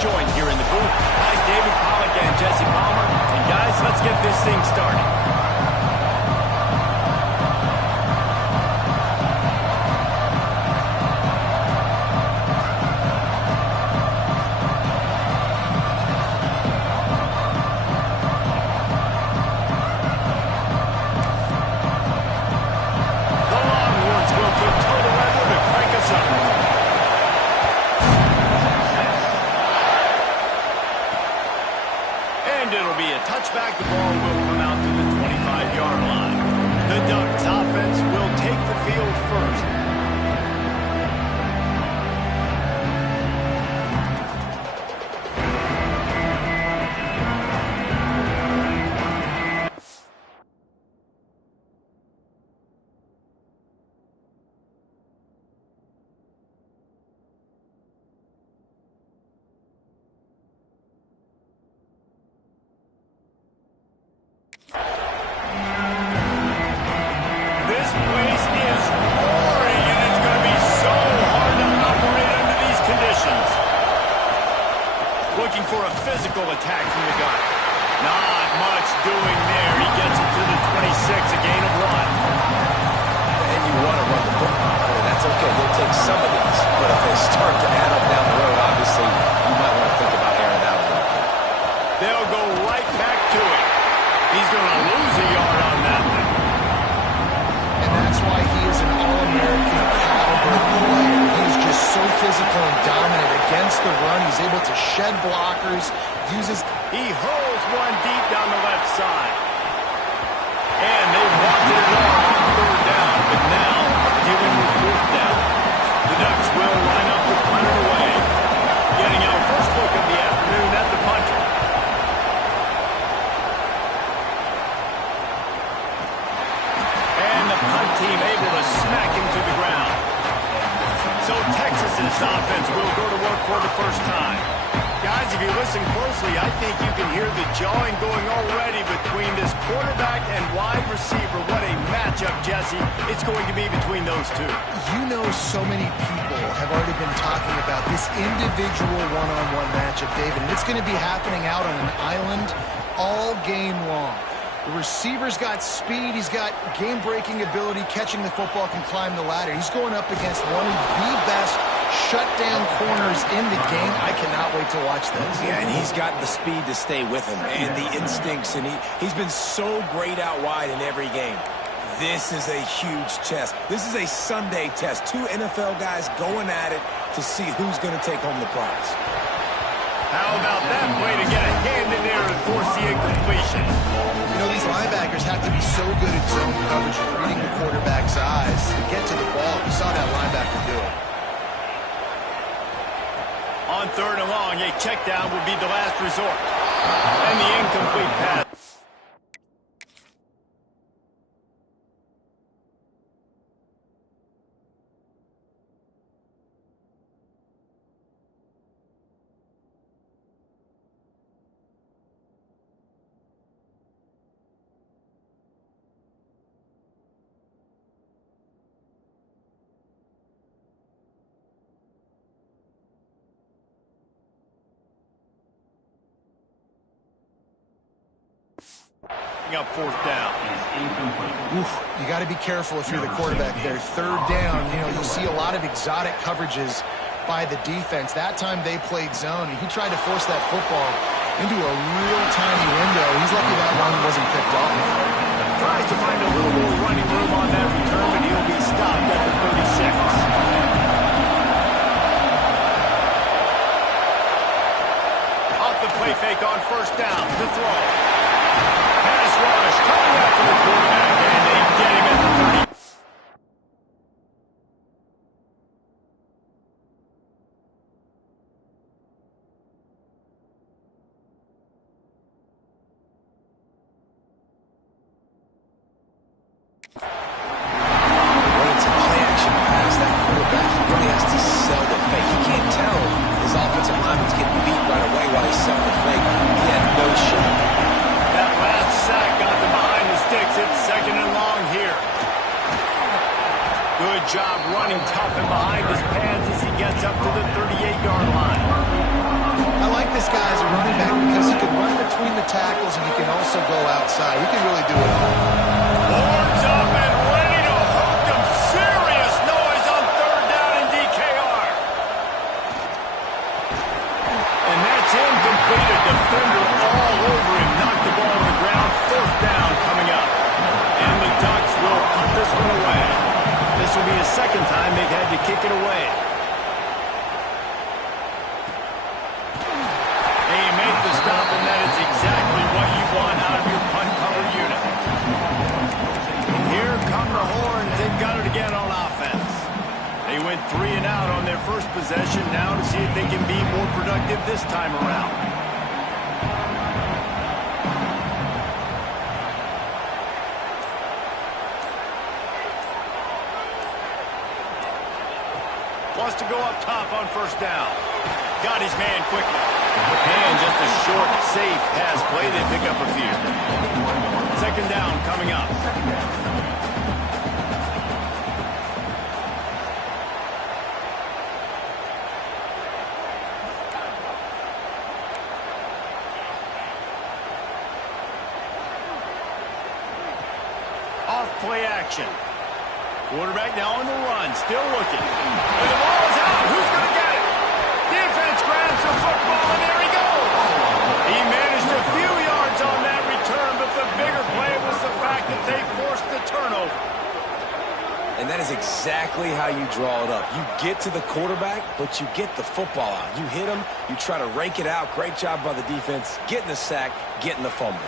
joined here in the booth by David Pollack and Jesse Palmer. And guys, let's get this thing started. Touchback, the ball will come out to the 25-yard line. The Ducks offense will take the field first. Looking for a physical attack from the gun. Not much doing there. He gets it to the 26, a gain of 1. And you want to run the football. I mean, that's okay. He'll take some of these. But if they start to add up down the road, obviously, you might want to think about airing out a little bit. They'll go right back to it. He's going to lose a yard on that one. And that's why he is an All-American caliber player. He's just so physical and dominant against the run. He's able to shed blockers, uses... He hurls one deep down the left side. And they wanted it all on 3rd down, but now dealing with 4th down. The Ducks will line up to punt it away. Getting our first look of the afternoon at the punter. And the punt team able to smack him to the ground. So Texas's offense will go to work for the first time. Guys, if you listen closely, I think you can hear the jawing going already between this quarterback and wide receiver. What a matchup, Jesse, it's going to be between those two. You know, so many people have already been talking about this individual one-on-one matchup, David, and it's going to be happening out on an island all game long. The receiver's got speed, he's got game-breaking ability, catching the football, can climb the ladder. He's going up against one of the best shutdown corners in the game. I cannot wait to watch this. Yeah, and he's got the speed to stay with him and the instincts, and he's been so great out wide in every game. This is a huge test. This is a Sunday test. 2 NFL guys going at it to see who's going to take home the prize. How about that play to get a hand in there and force the incompletion? You know, these linebackers have to be so good at zone coverage, reading the quarterback's eyes to get to the ball. You saw that linebacker do it. On 3rd and long, a check down would be the last resort. And the incomplete pass. Up 4th down. Oof, you got to be careful if you're the quarterback there. 3rd down, you know, you see a lot of exotic coverages by the defense. That time they played zone, and he tried to force that football into a real tiny window. He's lucky that one wasn't picked off. Tries to find a little more running room on that return, but he'll be stopped at the 36. Off the play fake on 1st down to throw. Pass rush coming after the quarterback, and they get him at the 30. When it's a play-action pass, that quarterback really has to sell the fake. He can't tell his offensive lineman's getting beat right away while he's selling the fake. He had no shot. That last sack got them behind the sticks. It's 2nd and long here. Good job running tough and behind his pads as he gets up to the 38-yard line. I holes, and he can also go outside. He can really do it all. Horns up and ready to hook them. Serious noise on third down in DKR. And that's incomplete. A defender all over him. Knocked the ball on the ground. Fourth down coming up. And the Ducks will punt this one away. This will be the second time they've had to kick it away. They make the stop, and that is exactly what you want out of your punt cover unit. And here come the Horns. They've got it again on offense. They went 3 and out on their first possession. Now to see if they can be more productive this time around. Wants to go up top on first down. Got his man quickly. And just a short, safe pass play. They pick up a few. Second down coming up. Off play action. Quarterback now on the run, still looking. And the ball is out. Who's going to get it? Defense grabs the football, and there he goes. He managed a few yards on that return, but the bigger play was the fact that they forced the turnover. And that is exactly how you draw it up. You get to the quarterback, but you get the football out. You hit him, you try to rake it out. Great job by the defense, getting the sack, getting the fumble.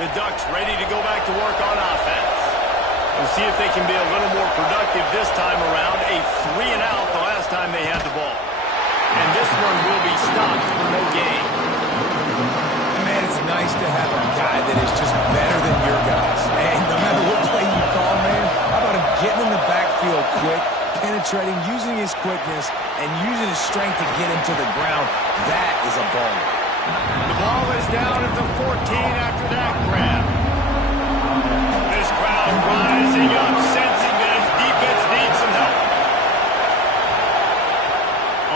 The Ducks ready to go back to work on offense. We'll see if they can be a little more productive this time around. A 3 and out the last time they had the ball. And this one will be stopped for no gain. Man, it's nice to have a guy that is just better than your guys. And no matter what play you call, man, how about him getting in the backfield quick, penetrating, using his quickness, and using his strength to get him to the ground. That is a baller. The ball is down at the 14 after that grab. This crowd rising up, sensing that his defense needs some help.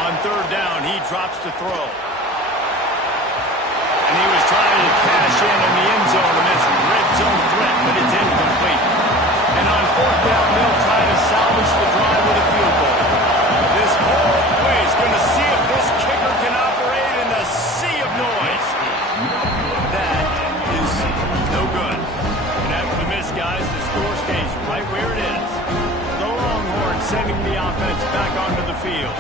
On third down, he drops to throw. And he was trying to cash in the end zone in this red zone threat, but it's incomplete. And on fourth down, they'll try to salvage the drive with a field goal. This whole place is going to see if this kicker can operate in the sea of noise. That is no good. And after the miss, guys, the score stays right where it is. The Longhorns sending the offense back onto the field.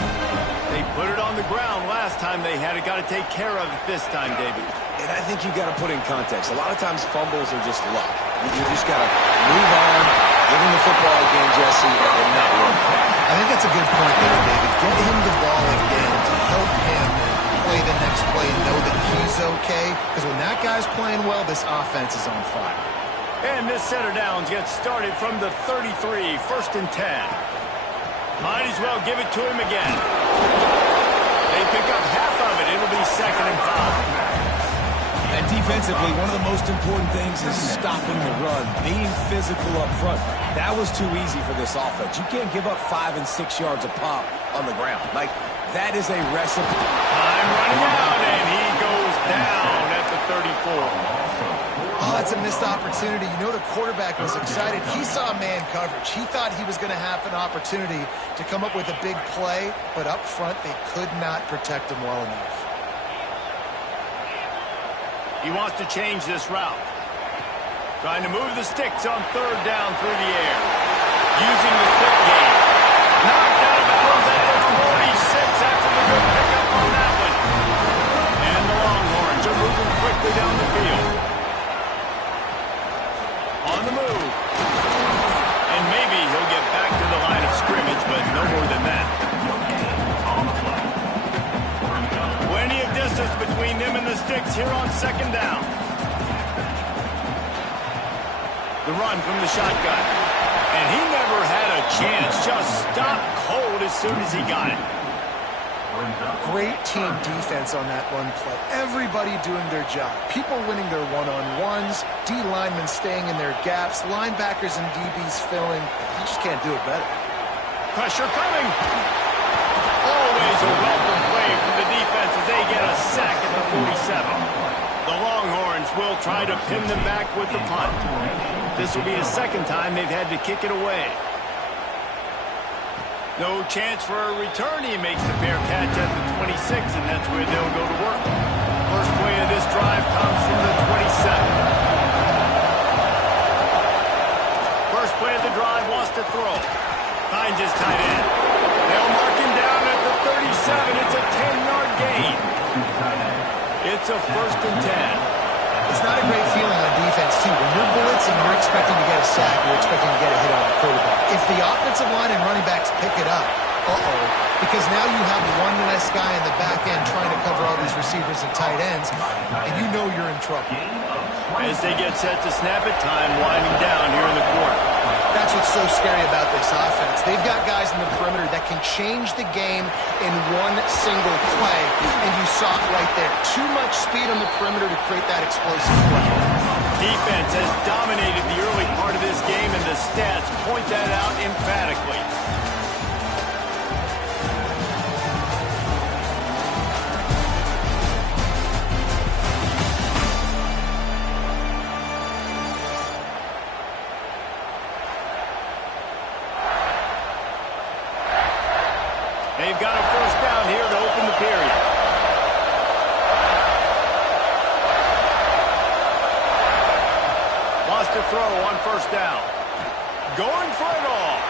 They put it on the ground last time they had it. Got to take care of it this time, Davey. And I think you got to put in context. A lot of times fumbles are just luck. You just got to move on, give him the football again, Jesse, and not work. I think that's a good point there, David. Get him the ball again to help him play the next play and know that he's okay. Because when that guy's playing well, this offense is on fire. And this set of downs gets started from the 33, 1st and 10. Might as well give it to him again. They pick up half of it. It'll be 2nd and 5. And defensively, one of the most important things is stopping the run, being physical up front. That was too easy for this offense. You can't give up 5 and 6 yards a pop on the ground. Like, that is a recipe. Time running out, and he goes down at the 34. Oh, that's a missed opportunity. You know the quarterback was excited. He saw man coverage. He thought he was going to have an opportunity to come up with a big play, but up front they could not protect him well enough. He wants to change this route. Trying to move the sticks on third down through the air. Using the quick game. Knocked out of bounds at the 46 after the good pickup on that one. And the Longhorns are moving quickly down the field. On the move. And maybe he'll get back to the line of scrimmage, but no more than that. Plenty of distance between them and the sticks here on 2nd down. The run from the shotgun. And he never had a chance. Just stopped cold as soon as he got it. Great team defense on that run play. Everybody doing their job. People winning their one-on-ones, D linemen staying in their gaps, linebackers and DBs filling. You just can't do it better. Pressure coming. Always a welcome play from the defense as they get a sack at the 47. The Longhorns will try to pin them back with the punt. This will be the second time they've had to kick it away. No chance for a return. He makes the fair catch at the 26, and that's where they'll go to work. First play of this drive comes from the 27. First play of the drive wants to throw. Finds his tight end. They'll mark him down at the 37. It's a 10-yard gain. It's a 1st and 10. It's not a great feeling on defense, too. When you're blitzing, you're expecting to get a sack. You're expecting to get a hit on the quarterback. If the offensive line and running backs pick it up, because now you have one less guy in the back end trying to cover all these receivers and tight ends, and you know you're in trouble. As they get set to snap it, time winding down here in the quarter. That's what's so scary about this offense. They've got guys in the perimeter that can change the game in one single play, and you saw it right there. Too much speed on the perimeter to create that explosive play. Defense has dominated the early part of this game, and the stats point that out emphatically. They've got a first down here to open the period. Wants to throw on first down. Going for it all.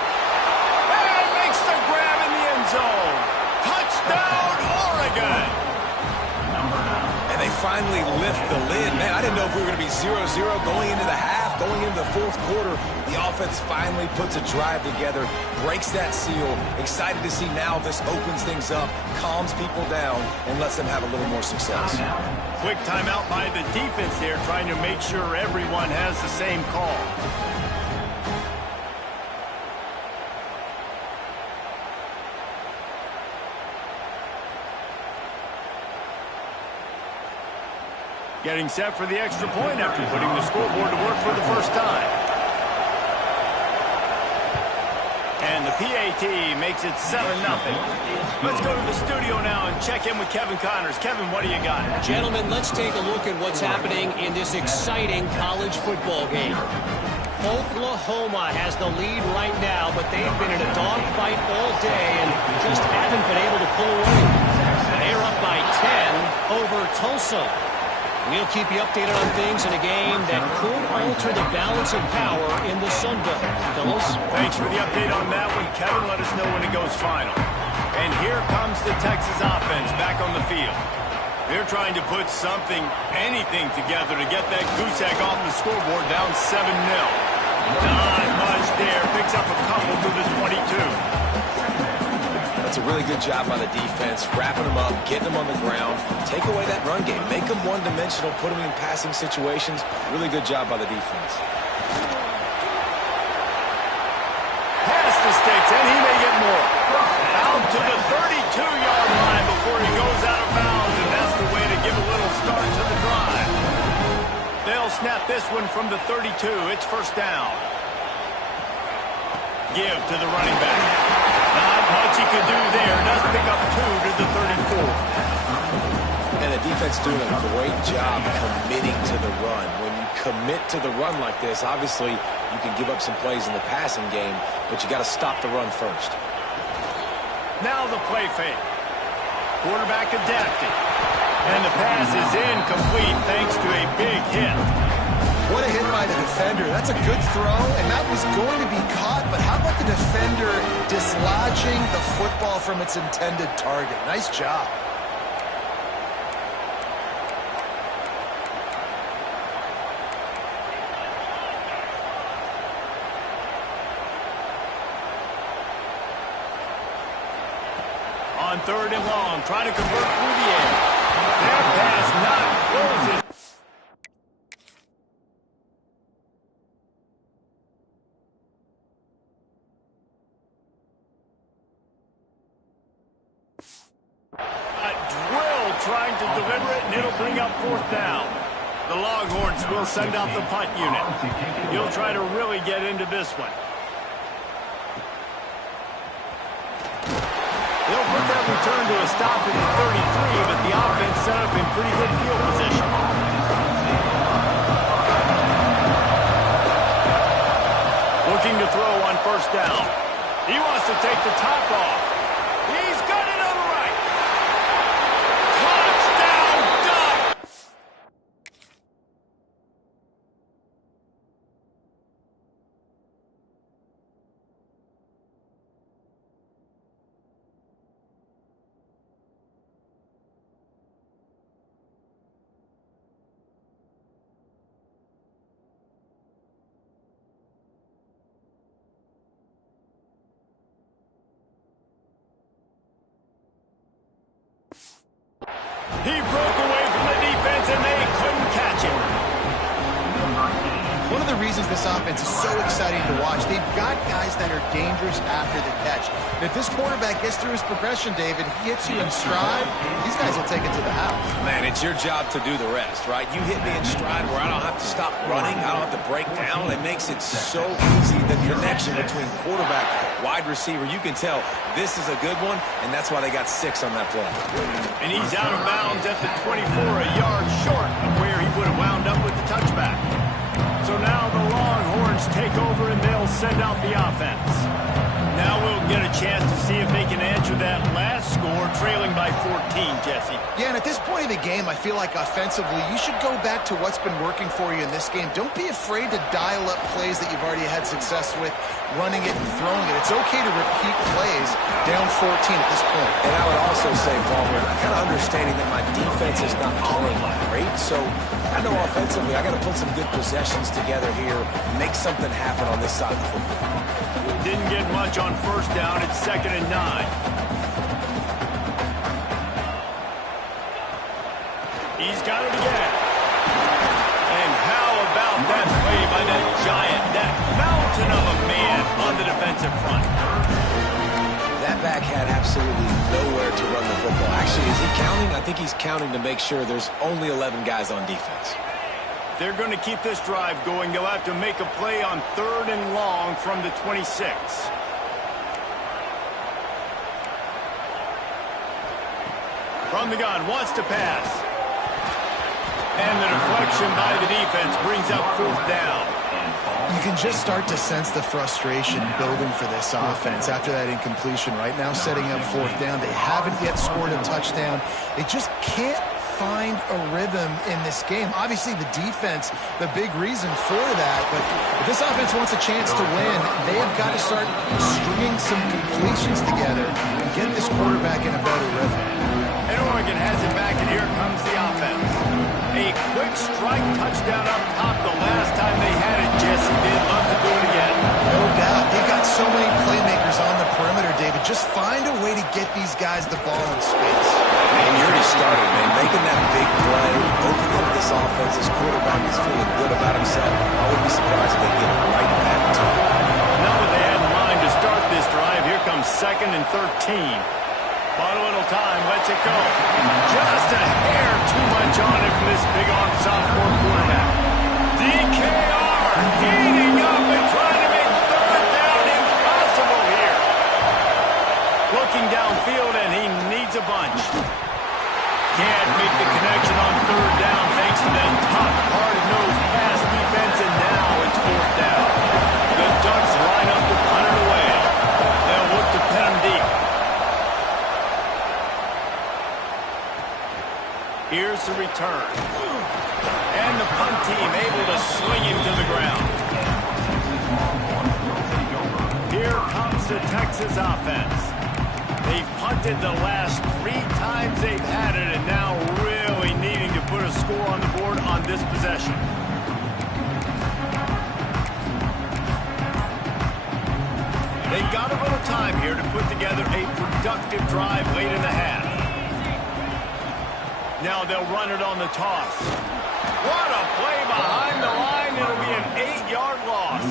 And makes the grab in the end zone. Touchdown, Oregon. And they finally lift the lid. Man, I didn't know if we were going to be 0-0 going into the half, going into the 4th quarter. The offense finally puts a drive together, breaks that seal. Excited to see now this opens things up, calms people down, and lets them have a little more success. Quick timeout by the defense there, trying to make sure everyone has the same call. Getting set for the extra point after putting the scoreboard to work for the first time. And the PAT makes it 7-0. Let's go to the studio now and check in with Kevin Connors. Kevin, what do you got? Gentlemen, let's take a look at what's happening in this exciting college football game. Oklahoma has the lead right now, but they've been in a dogfight all day and just haven't been able to pull away. They're up by 10 over Tulsa. We'll keep you updated on things in a game that could alter the balance of power in the Sun Belt. Fellas? Thanks for the update on that one, Kevin. Let us know when it goes final. And here comes the Texas offense back on the field. They're trying to put something, anything together to get that goose egg off the scoreboard down 7-0. Not much there. Picks up a couple to the 22. That's a really good job by the defense, wrapping them up, getting them on the ground, take away that run game, make them one-dimensional, put them in passing situations. Really good job by the defense. Pass the sticks, and he may get more. Out to the 32-yard line before he goes out of bounds, and that's the way to give a little start to the drive. They'll snap this one from the 32. It's first down. Give to the running back. Not much he could do there. Does pick up 2 to the 34. And the defense doing a great job committing to the run. When you commit to the run like this, obviously you can give up some plays in the passing game, but you got to stop the run first. Now the play fake. Quarterback adapted. And the pass is incomplete thanks to a big hit. What a hit by the defender. That's a good throw, and that was going to be caught, but how about the defender dislodging the football from its intended target? Nice job. On 3rd and long, trying to convert through the air. That pass not closes. to deliver it, and it'll bring up 4th down. The Longhorns will send out the punt unit. He'll try to really get into this one. They'll put that return to a stop at the 33, but the offense set up in pretty good field position. Looking to throw on 1st down. He wants to take the top off. He's got it on the right. Touchdown, Ducks! He broke away from the defense, and they couldn't catch him. One of the reasons this offense is so exciting to watch, they've got guys that are dangerous after the catch. And if this quarterback gets through his progression, David, he hits you in stride, these guys will take it to the house. Man, it's your job to do the rest, right? You hit me in stride where I don't have to stop running. I don't have to break down. It makes it so easy. The connection between quarterback, wide receiver, you can tell this is a good one, and that's why they got 6 on that play. And he's out of bounds at the 24, a yard short of where he would have wound up with the touchback. So now the Longhorns take over, and they'll send out the offense. Now we'll get a chance to see if they can answer that last score, trailing by 14, Jesse. Yeah, and at this point of the game, I feel like offensively, you should go back to what's been working for you in this game. Don't be afraid to dial up plays that you've already had success with, running it and throwing it. It's okay to repeat plays down 14 at this point. And I would also say, Palmer, kind of understanding that my defense is not playing great, so I know offensively I got to put some good possessions together here, make something happen on this side of the football. Didn't get much on 1st down. It's 2nd and 9. He's got it again. And how about that play by that giant, that mountain of a man on the defensive front? That back had absolutely nowhere to run the football. Actually, is he counting? I think he's counting to make sure there's only 11 guys on defense. They're going to keep this drive going. They'll have to make a play on 3rd and long from the 26. From the gun, wants to pass. And the deflection by the defense brings up 4th down. You can just start to sense the frustration building for this offense after that incompletion. Right now, setting up 4th down. They haven't yet scored a touchdown. They just can't find a rhythm in this game. Obviously, the defense, the big reason for that. But if this offense wants a chance to win, they have got to start stringing some completions together and get this quarterback in a better rhythm. And Oregon has it back, and here comes the offense. A quick strike touchdown up top the last time they had it, Jesse. They'd love to do it again. No doubt. They've got so many playmakers on the perimeter, David. Just find a way to get these guys the ball in space. And you already started, man. Making that big play, opening up this offense, this quarterback is feeling good about himself. I wouldn't be surprised if they get it right back to him. Now what they had in mind to start this drive, here comes 2nd and 13. But a little time, lets it go. Just a hair too much on it from this big-arm sophomore quarterback. DKR heating up and trying to make 3rd down impossible here. Looking downfield, and he needs a bunch. Can't make the connection on 3rd down thanks to that tough, hard-nosed pass defense, and now it's 4th down. The Ducks line up to punt it away. They'll look to pin him deep. Here's the return. And the punt team able to swing him to the ground. Here comes the Texas offense. They've punted the last 3 times they've had it, and now really needing to put a score on the board on this possession. They've got a little time here to put together a productive drive late in the half. Now they'll run it on the toss. What a play behind the line. It'll be an 8-yard loss.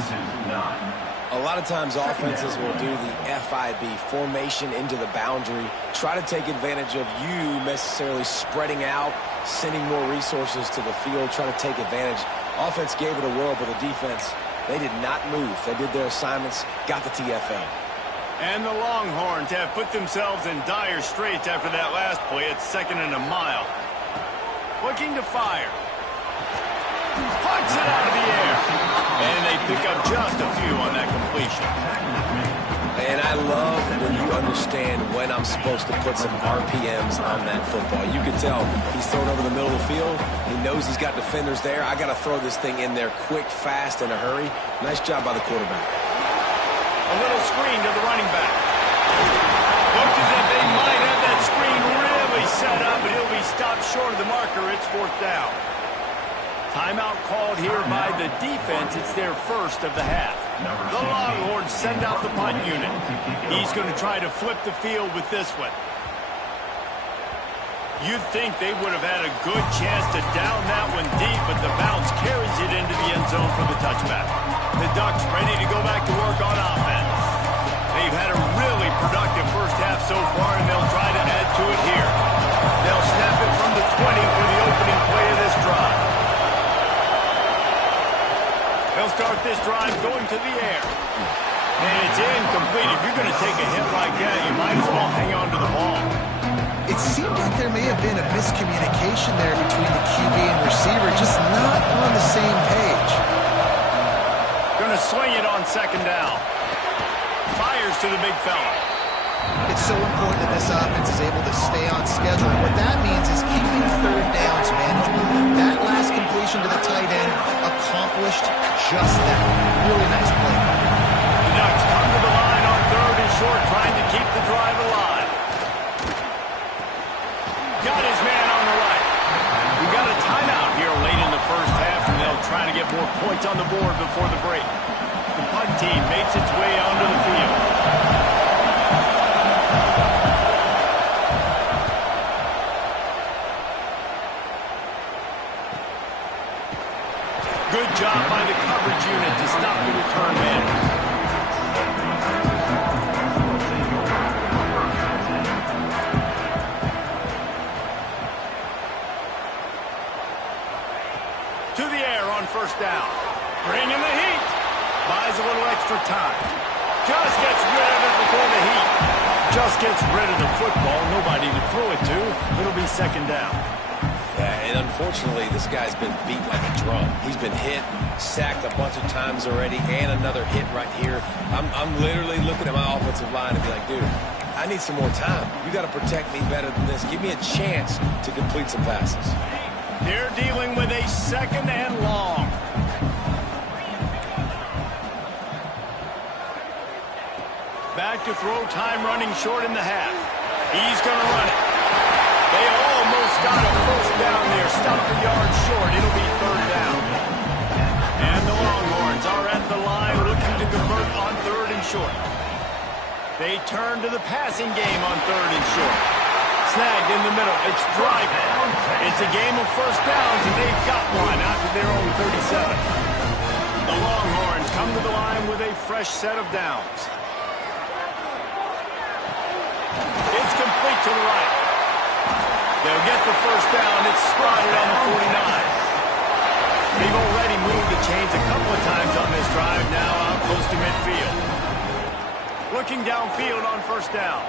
A lot of times offenses will do the FIB, formation into the boundary, try to take advantage of you necessarily spreading out, sending more resources to the field, try to take advantage. Offense gave it a whirl, but the defense, they did not move. They did their assignments, got the TFL. And the Longhorns have put themselves in dire straits after that last play at 2nd and a mile. Looking to fire. Puts it out of the air. And they pick up just a few on that completion. And I love when you understand when I'm supposed to put some RPMs on that football. You can tell he's thrown over the middle of the field. He knows he's got defenders there. I got to throw this thing in there quick, fast, in a hurry. Nice job by the quarterback. A little screen to the running back. Looks as if they might have that screen really set up, but he'll be stopped short of the marker. It's 4th down. Timeout called here by the defense. It's their first of the half. The Longhorns send out the punt unit. He's going to try to flip the field with this one. You'd think they would have had a good chance to down that one deep, but the bounce carries it into the end zone for the touchback. The Ducks ready to go back to work on offense. They've had a really productive first half so far, and they'll try to add to it here. They'll snap it from the 20 for the opening play of this drive. They'll start this drive going to the air. And it's incomplete. If you're going to take a hit like that, you might as well hang on to the ball. It seemed like there may have been a miscommunication there between the QB and receiver, just not on the same page. Going to swing it on 2nd down. Fires to the big fella. It's so important that this offense is able to stay on schedule. And what that means is keeping 3rd downs manageable. That last completion to the tight end accomplished just that. Really nice play. The Ducks come to the line on 3rd and short, trying to keep the drive alive. Got his man on the right. We got a timeout here late in the first half, and they'll try to get more points on the board before the break. The punt team makes its way onto the field. Good job by the coverage unit to stop the return man. To the air on 1st down. Bringing the heat. Buys a little extra time. Just gets rid of it before the heat. Just gets rid of the football. Nobody to throw it to. It'll be 2nd down. And unfortunately, this guy's been beat like a drum. He's been hit, sacked a bunch of times already, and another hit right here. I'm literally looking at my offensive line and be like, dude, I need some more time. You got to protect me better than this. Give me a chance to complete some passes. They're dealing with a 2nd and long. Back to throw, time running short in the half. He's going to run it. They almost got a 1st down there. Stop the yard short. It'll be 3rd down. And the Longhorns are at the line looking to convert on 3rd and short. They turn to the passing game on 3rd and short. Snagged in the middle. It's driving. It's a game of 1st downs, and they've got one out to their own 37. The Longhorns come to the line with a fresh set of downs. It's complete to the right. They'll get the 1st down. It's spotted on the 49. They've already moved the chains a couple of times on this drive, now out close to midfield. Looking downfield on 1st down.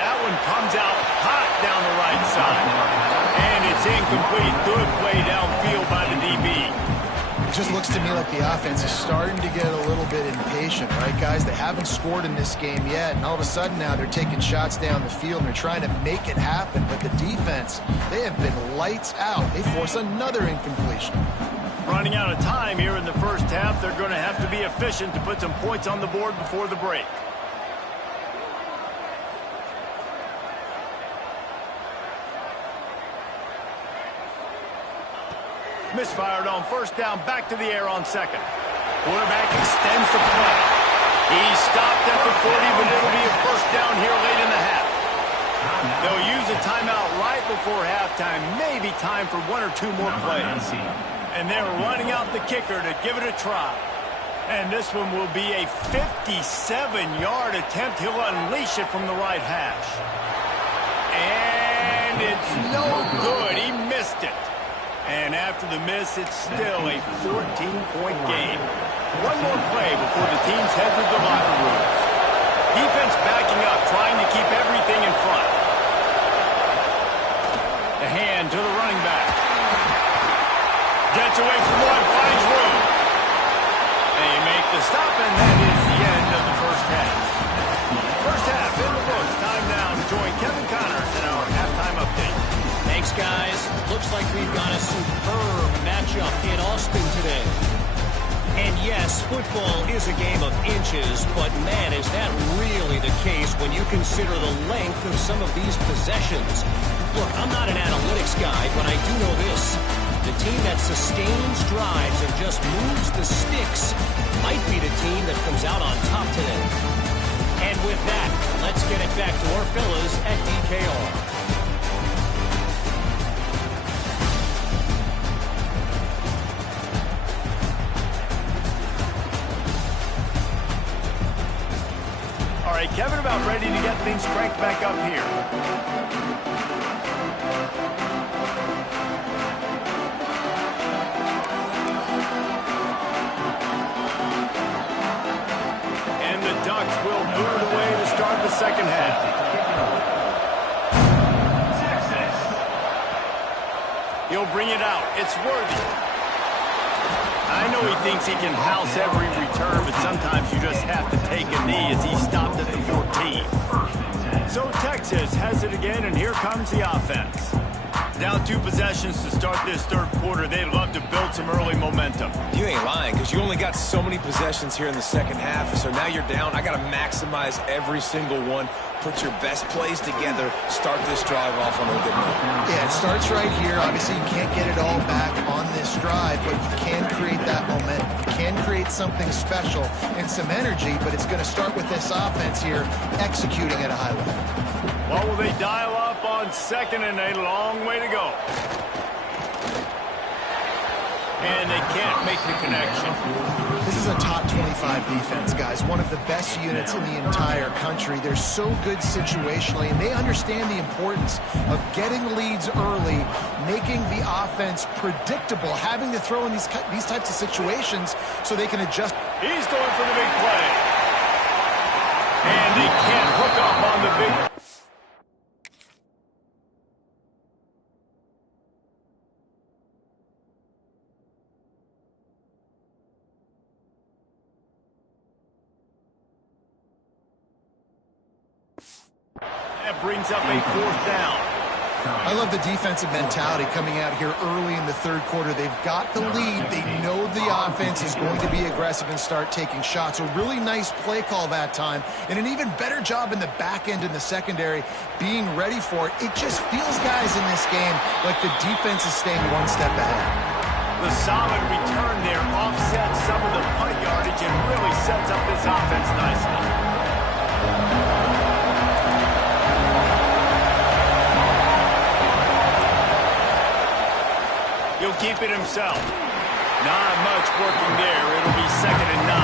That one comes out hot down the right side. And it's incomplete. Good play downfield by the DB. It just looks to me like the offense is starting to get a little bit impatient, right, guys? They haven't scored in this game yet, and all of a sudden now they're taking shots down the field and they're trying to make it happen. But the defense, they have been lights out. They force another incompletion. Running out of time here in the first half. They're going to have to be efficient to put some points on the board before the break. Misfired on 1st down, back to the air on 2nd. Quarterback extends the play. He stopped at the 40, but it'll be a 1st down here late in the half. They'll use a timeout right before halftime, maybe time for 1 or 2 more plays. And they're running out the kicker to give it a try. And this one will be a 57-yard attempt. He'll unleash it from the right hash. And it's no good. He missed it. And after the miss, it's still a 14-point game. One more play before the teams head to the locker rooms. Defense backing up, trying to keep everything in front. The hand to the running back. Gets away from one, finds room. They make the stop, and that is the end of the first half. First half in the books. Time now to join Kevin Connors in our halftime update. Thanks, guys. Looks like we've got a superb matchup in Austin today. And yes, football is a game of inches, but man, is that really the case when you consider the length of some of these possessions. Look, I'm not an analytics guy, but I do know this. The team that sustains drives and just moves the sticks might be the team that comes out on top today. And with that, let's get it back to our fellas at DKR. All right, Kevin, about ready to get things cranked back up here. And the Ducks will move it away to start the second half. He'll bring it out. It's Worthy. I know he thinks he can house every return, but sometimes you just have to take a knee as he stopped at the 14. So Texas has it again, and here comes the offense. Down 2 possessions to start this third quarter. They'd love to build some early momentum. You ain't lying, because you only got so many possessions here in the second half, so now you're down. I got to maximize every single one. Put your best plays together. Start this drive off on a good note. Yeah, it starts right here. Obviously, you can't get it all back on this drive, but you can create that momentum. You can create something special and some energy, but it's going to start with this offense here executing at a high level. Well, will they dial up on second, and a long way to go. And they can't make the connection. This is a top 25 defense, guys. One of the best units in the entire country. They're so good situationally, and they understand the importance of getting leads early, making the offense predictable, having to throw in these types of situations so they can adjust. He's going for the big play. And they can't hook up on the big. That brings up a 4th down. I love the defensive mentality coming out here early in the third quarter. They've got the lead. They know the offense is going to be aggressive and start taking shots. A really nice play call that time, and an even better job in the back end in the secondary being ready for it. It just feels, guys, in this game like the defense is staying one step ahead. The solid return there offsets some of the punt yardage and really sets up this offense nicely. He'll keep it himself. Not much working there. It'll be 2nd and 9.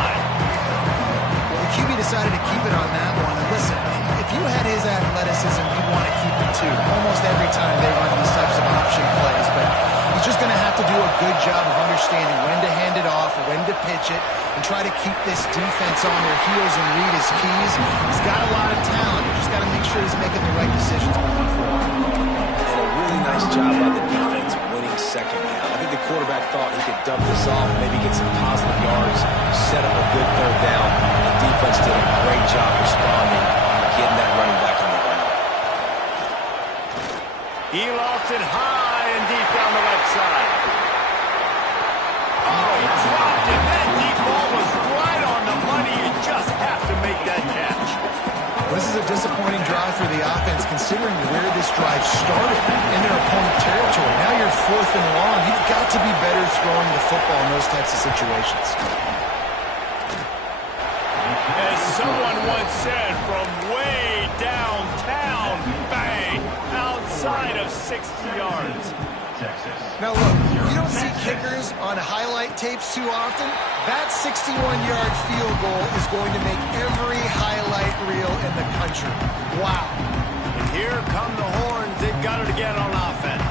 Well, the QB decided to keep it on that one. And listen, if you had his athleticism, you'd want to keep it too. Almost every time they run these types of option plays. But he's just going to have to do a good job of understanding when to hand it off, when to pitch it, and try to keep this defense on their heels and read his keys. He's got a lot of talent. You just got to make sure he's making the right decisions moving forward. And a really nice job by the defense winning second down. I think the quarterback thought he could dump this off, maybe get some positive yards, set up a good 3rd down. The defense did a great job responding and getting that running back on the ground. He lofts it high and deep down the left side. Oh, he dropped it. That deep ball was right on the money. You just have to make that catch. This is a disappointing drive for the offense, considering where this drive started in their opponent territory. Now you're 4th and long. You've got to be better throwing the football in those types of situations. As someone once said, from way downtown, bang, outside of 60 yards. Now look, you don't see kickers on highlight tapes too often. That 61-yard field goal is going to make every highlight reel in the country. Wow. And here come the horns. They've got it again on offense.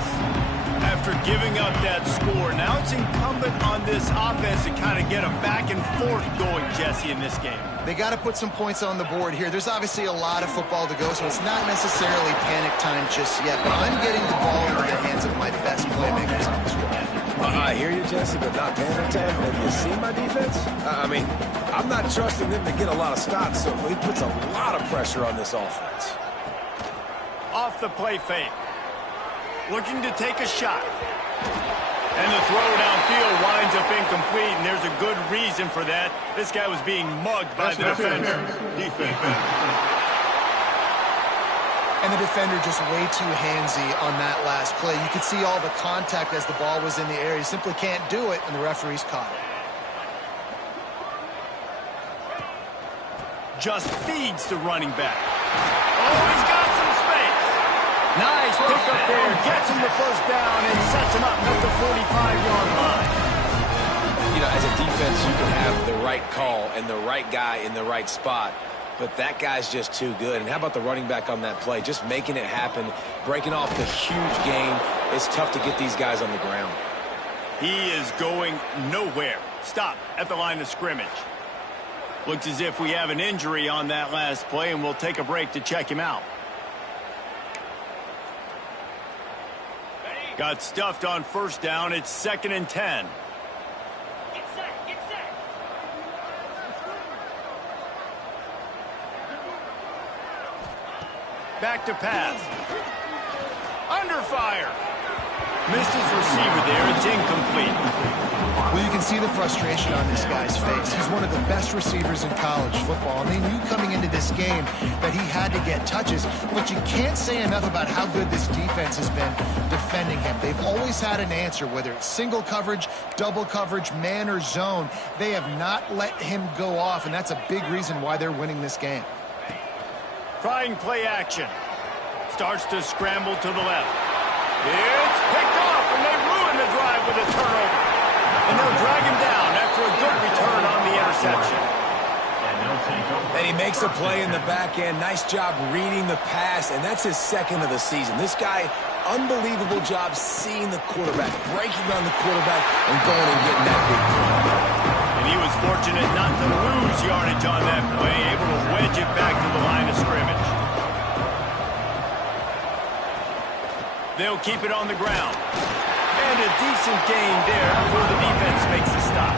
After giving up that score, now it's incumbent on this offense to kind of get a back and forth going, Jesse, in this game. They got to put some points on the board here. There's obviously a lot of football to go, so it's not necessarily panic time just yet. But I'm getting the ball into the hands of my best playmakers on this drive. I hear you, Jesse, but not panic time. Have you seen my defense? I mean, I'm not trusting them to get a lot of stops, so he puts a lot of pressure on this offense. Off the play fake. Looking to take a shot. And the throw downfield winds up incomplete, and there's a good reason for that. This guy was being mugged by the defender. And the defender just way too handsy on that last play. You could see all the contact as the ball was in the air. He simply can't do it, and the referee's caught it. Just feeds the running back. Oh, he's got some space. Nice pickup there. Gets him the first down and sets him up at the 45-yard line. You know, as a defense, you can have the right call and the right guy in the right spot, but that guy's just too good. And how about the running back on that play? Just making it happen, breaking off the huge gain. It's tough to get these guys on the ground. He is going nowhere. Stop at the line of scrimmage. Looks as if we have an injury on that last play, and we'll take a break to check him out. Got stuffed on first down. It's 2nd and 10. Get set. Back to pass. Under fire. Missed his receiver there. It's incomplete. Well, you can see the frustration on this guy's face. He's one of the best receivers in college football, and they knew coming into this game that he had to get touches, but you can't say enough about how good this defense has been defending him. They've always had an answer, whether it's single coverage, double coverage, man or zone. They have not let him go off, and that's a big reason why they're winning this game. Trying play action. Starts to scramble to the left. It's picked off, and they ruin the drive with a turnover. And they'll drag him down after a good return on the interception. And he makes a play in the back end. Nice job reading the pass, and that's his 2nd of the season. This guy, unbelievable job seeing the quarterback, breaking on the quarterback, and going and getting that big play. And he was fortunate not to lose yardage on that play, able to wedge it back to the line of scrimmage. They'll keep it on the ground. And a decent gain there before the defense makes a stop.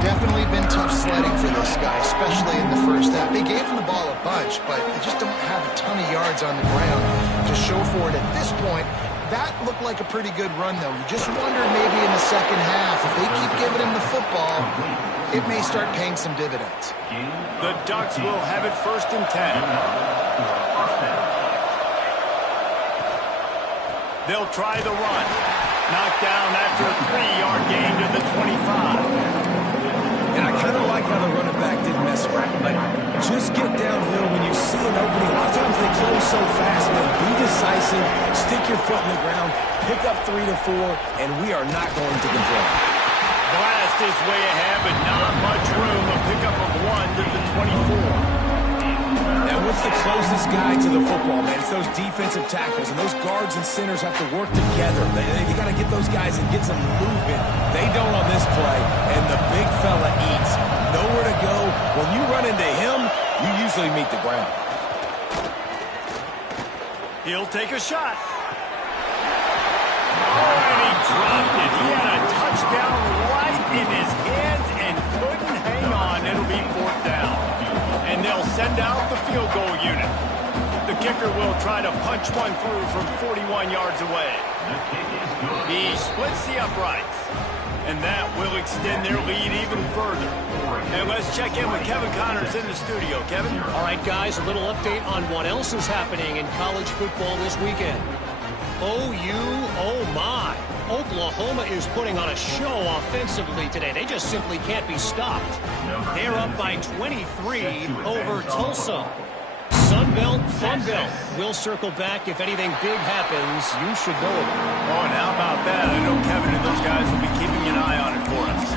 Definitely been tough sledding for this guy, especially in the first half. They gave him the ball a bunch, but they just don't have a ton of yards on the ground to show for it. At this point, that looked like a pretty good run, though. You just wonder maybe in the second half, if they keep giving him the football, it may start paying some dividends. The Ducks will have it 1st and 10. They'll try the run. Knocked down after a 3-yard gain to the 25. And I kind of like how the running back didn't mess around. Like, just get downhill when you see an opening. A lot of times they close so fast, man. Be decisive, stick your foot in the ground, pick up 3 to 4, and we are not going to complain. Blast is way ahead, but not much room. A pickup of 1 to the 24. Now, what's the closest guy to the football, man? It's those defensive tackles, and those guards and centers have to work together. They got to get those guys and get some movement. They don't on this play, and the big fella eats. Nowhere to go. When you run into him, you usually meet the ground. He'll take a shot. Oh, and he dropped it. He had a touchdown right in his hands and couldn't hang on. It'll be 4th down. And they'll send out the field goal unit. The kicker will try to punch one through from 41 yards away. He splits the uprights. And that will extend their lead even further. And let's check in with Kevin Connors in the studio. Kevin? All right, guys, a little update on what else is happening in college football this weekend. Oh my. Oklahoma is putting on a show offensively today. They just simply can't be stopped. They're up by 23 over Tulsa. Sun Belt, Fun Belt. We'll circle back if anything big happens. You should know about it. Oh, and how about that? I know Kevin and those guys will be keeping an eye on it for us.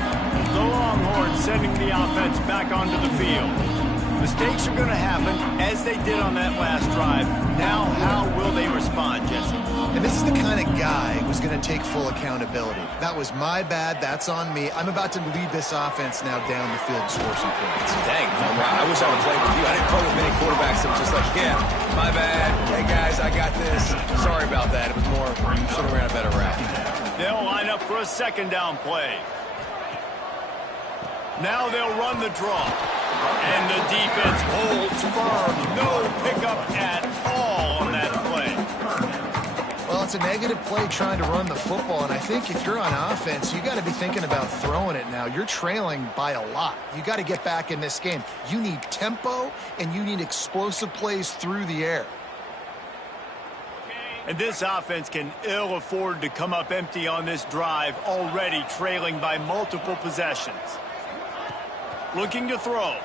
The Longhorns sending the offense back onto the field. Mistakes are going to happen, as they did on that last drive. Now, how will they respond, Jesse? And this is the kind of guy who's going to take full accountability. That was my bad. That's on me. I'm about to lead this offense now down the field and score some points. Dang, I wish I would play with you. I didn't play with many quarterbacks that were just like, yeah, my bad. Hey, guys, I got this. Sorry about that. It was more, should have ran a better route. They'll line up for a second down play. Now they'll run the draw. And the defense holds firm. No pickup at all on that play. Well, it's a negative play trying to run the football, and I think if you're on offense, you got to be thinking about throwing it now. You're trailing by a lot. You got to get back in this game. You need tempo, and you need explosive plays through the air. And this offense can ill afford to come up empty on this drive, already trailing by multiple possessions. Looking to throw.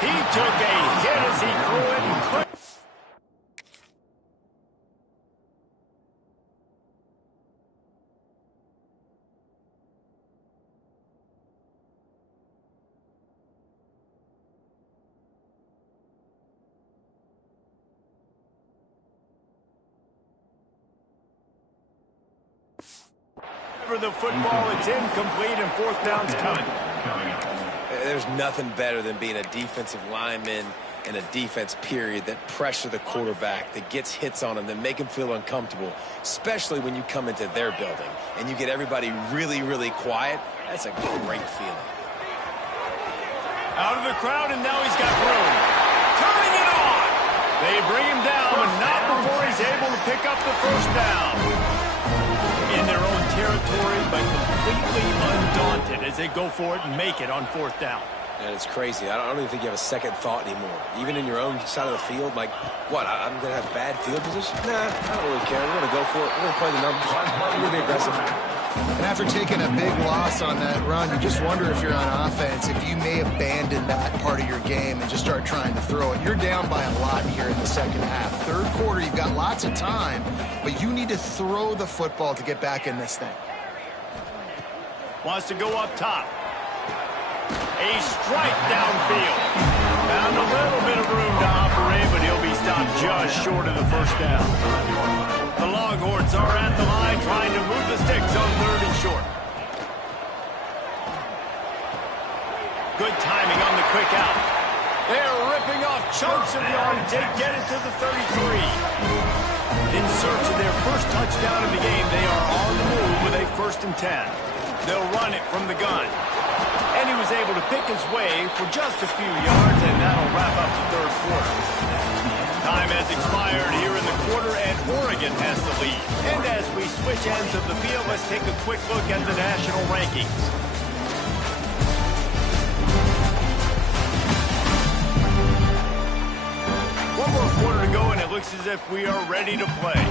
He took a hit as he threw it and couldn't. The football, it's incomplete and fourth down's coming. There's nothing better than being a defensive lineman and a defense period that pressure the quarterback, that gets hits on him, that make him feel uncomfortable, especially when you come into their building and you get everybody really, really quiet. That's a great feeling. Out of the crowd, and now he's got room. Turning it on. They bring him down, but not before he's able to pick up the first down. In their own territory, but completely undaunted as they go for it and make it on fourth down. And it's crazy. I don't even think you have a second thought anymore. Even in your own side of the field, like, what, I'm going to have bad field position? Nah, I don't really care. We're going to go for it. We're going to play the numbers. We're going to be aggressive. And after taking a big loss on that run, you just wonder if you're on offense, if you may abandon that part of your game and just start trying to throw it. You're down by a lot here in the second half. Third quarter, you've got lots of time, but you need to throw the football to get back in this thing. Wants to go up top. A strike downfield. Found a little bit of room to operate, but he'll be stopped just short of the first down. The Longhorns are at the line trying to move the sticks on third and short. Good timing on the quick out. They're ripping off chunks of yardage. They get it to the 33. In search of their first touchdown of the game, they are on the move with a 1st and 10. They'll run it from the gun. And he was able to pick his way for just a few yards, and that'll wrap up the third quarter. Time has expired here in the quarter, and Oregon has the lead. And as we switch ends of the field, let's take a quick look at the national rankings. One more quarter to go, and it looks as if we are ready to play.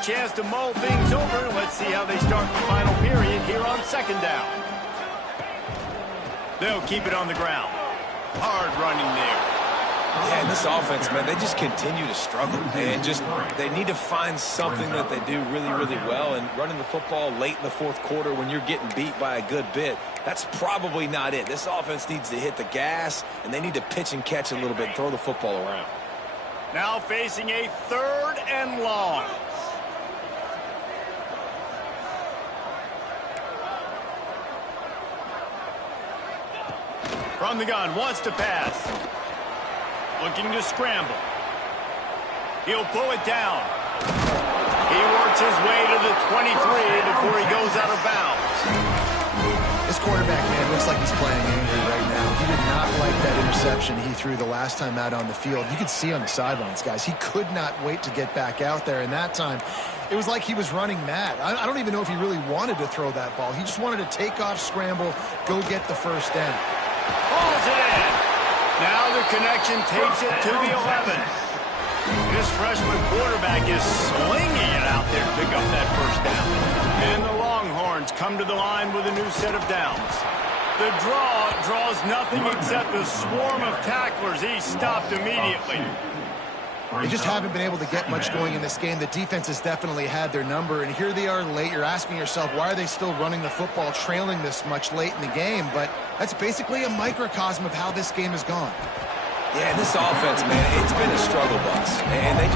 Chance to mull things over. Let's see how they start the final period here on second down. They'll keep it on the ground. Hard running there. Yeah, and this offense, man, they just continue to struggle. And they need to find something that they do really, really well. And running the football late in the fourth quarter when you're getting beat by a good bit, that's probably not it. This offense needs to hit the gas, and they need to pitch and catch a little bit and throw the football around. Now facing a 3rd and long. From the gun, wants to pass. Looking to scramble. He'll pull it down. He works his way to the 23 before he goes out of bounds. This quarterback, man, looks like he's playing angry right now. He did not like that interception he threw the last time out on the field. You could see on the sidelines, guys, he could not wait to get back out there. And that time, it was like he was running mad. I don't even know if he really wanted to throw that ball. He just wanted to take off, scramble, go get the first down. Hauls it in. Now the connection takes it to the 11. This freshman quarterback is slinging it out there to pick up that first down. And the Longhorns Barnes come to the line with a new set of downs. The draw draws nothing except a swarm of tacklers. He's stopped immediately. They just haven't been able to get much going in this game. The defense has definitely had their number, and here they are late. You're asking yourself, why are they still running the football, trailing this much late in the game? But that's basically a microcosm of how this game has gone. Yeah, this offense, man, it's been a struggle bus. And they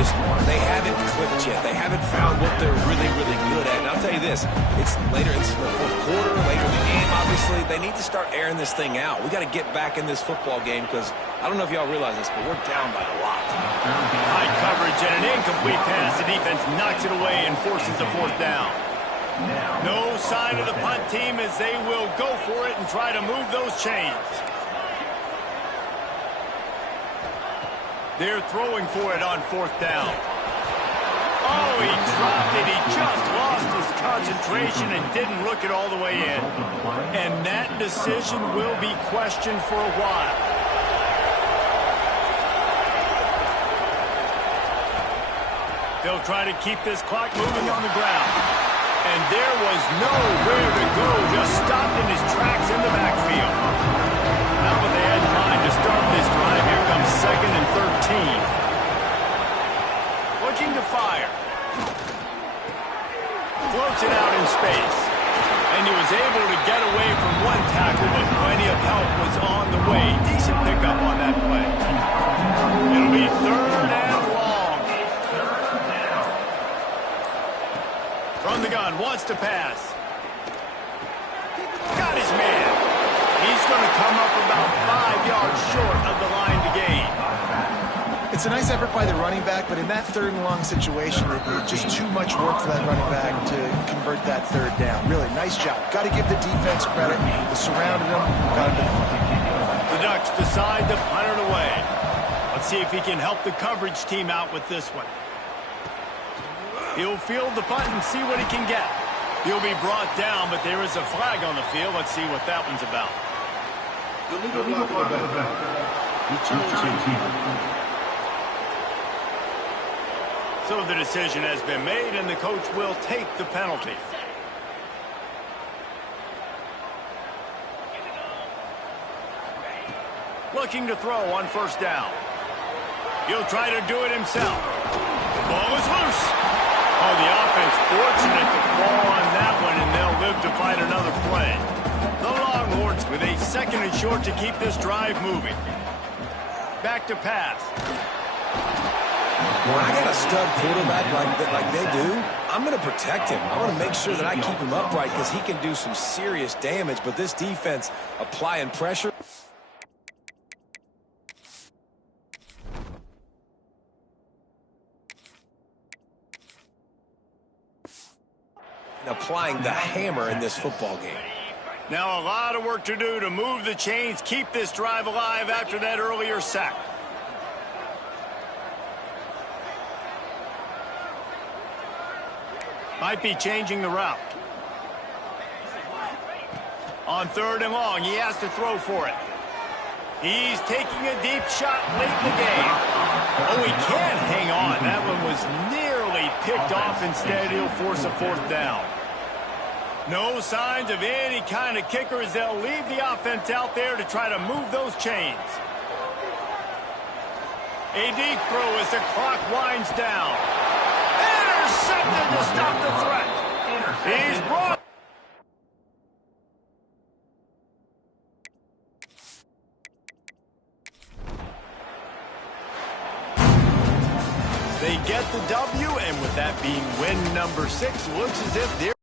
haven't clicked yet. They haven't found what they're really, really good at. And I'll tell you this, it's later, it's the fourth quarter, later in the game, obviously. They need to start airing this thing out. We got to get back in this football game because I don't know if y'all realize this, but we're down by a lot. High coverage and an incomplete pass. The defense knocks it away and forces the fourth down. No sign of the punt team as they will go for it and try to move those chains. They're throwing for it on fourth down. Oh, he dropped it. He just lost his concentration and didn't look it all the way in. And that decision will be questioned for a while. They'll try to keep this clock moving on the ground. And there was nowhere to go, just stopped in his tracks in the backfield. Not what they had in mind to start this drive. Here comes 2nd and 13. Looking to fire. Floats it out in space. And he was able to get away from one tackle, but plenty of help was on the way. Decent pickup on that play. It'll be 3rd and long. From the gun, wants to pass. Got his man. He's going to come up about 5 yards short of the line to gain. It's a nice effort by the running back, but in that 3rd and long situation, it's just too much work for that running back to convert that 3rd down. Really, nice job. Got to give the defense credit. They surrounded him, got him to punt. The Ducks decide to punt it away. Let's see if he can help the coverage team out with this one. He'll field the punt and see what he can get. He'll be brought down, but there is a flag on the field. Let's see what that one's about. So the decision has been made, and the coach will take the penalty. Looking to throw on 1st down. He'll try to do it himself. The ball is loose. Oh, the offense fortunate to fall on that one, and they'll live to fight another play. The Longhorns with a 2nd and short to keep this drive moving. Back to pass. When I got a stud quarterback like they do, I'm going to protect him. I want to make sure that I keep him upright because he can do some serious damage. But this defense applying pressure. Applying the hammer in this football game. Now a lot of work to do to move the chains, keep this drive alive after that earlier sack. Might be changing the route. On 3rd and long, he has to throw for it. He's taking a deep shot late in the game. Oh, he can't hang on. That one was nearly picked off. Instead, he'll force a 4th down. No signs of any kind of kicker as they'll leave the offense out there to try to move those chains. A deep throw as the clock winds down. Intercepted to stop the threat. He's brought. They get the W, and with that being win number 6, looks as if they're